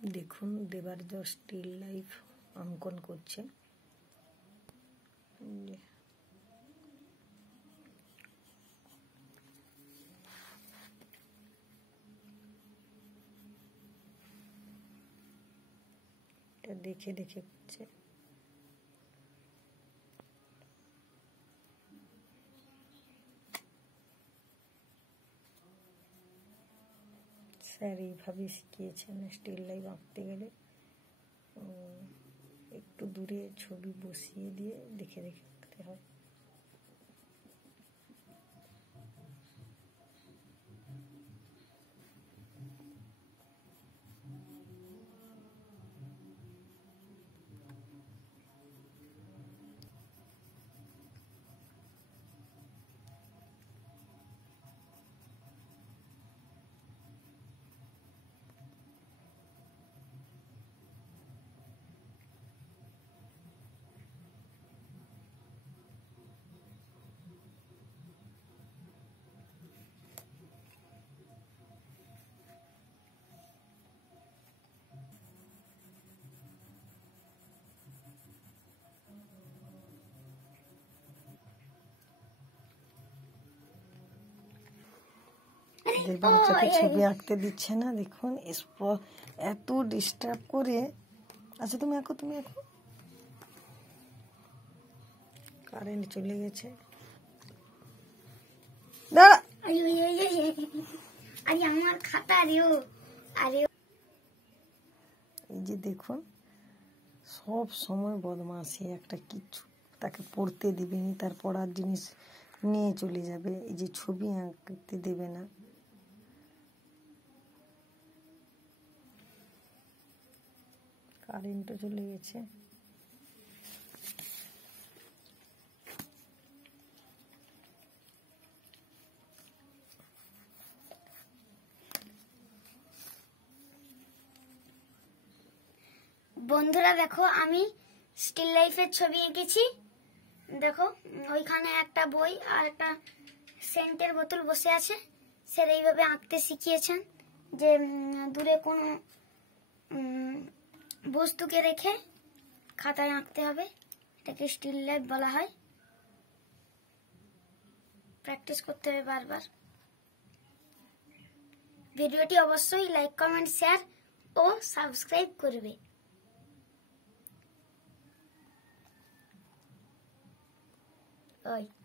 দেখুন দেবার্য still life অঙ্কন করছে। এটা দেখে দেখে করছে। স্যার এইভাবে শিখিয়েছেন স্টিল লাইফ আঁকতে গেলে একটু দূরে ছবি বসিয়ে দিয়ে দেখে দেখে আঁকতে হয়। বাচ্চাকে ছবি আঁকতে দিচ্ছে না, দেখুন এত ডিস্টার্ব করে। আচ্ছা তুমি আঁকো, তুমি আঁকো। কারেন্ট চলে গেছে। আমার খাতা এই যে দেখুন সব সময় বদমাশি, একটা কিছু তাকে পড়তে দিবেনি, তার পড়ার জিনিস নিয়ে চলে যাবে। এই যে ছবি আঁকতে দেবে না। কারেন্টও চলে গেছে। বন্ধুরা দেখো আমি স্টিল লাইফের ছবি এঁকেছি। দেখো ওইখানে একটা বই আর একটা সেন্টের বোতল বসে আছে। স্যার এইভাবে আঁকতে শিখিয়েছেন যে দূরে কোনো বস্তুকে রেখে খাতায় আঁকতে হবে। এটাকে স্টিল লাইফ বলা হয়। প্র্যাকটিস করতে হবে বারবার। ভিডিওটি অবশ্যই লাইক, কমেন্ট, শেয়ার ও সাবস্ক্রাইব করবে। Oi.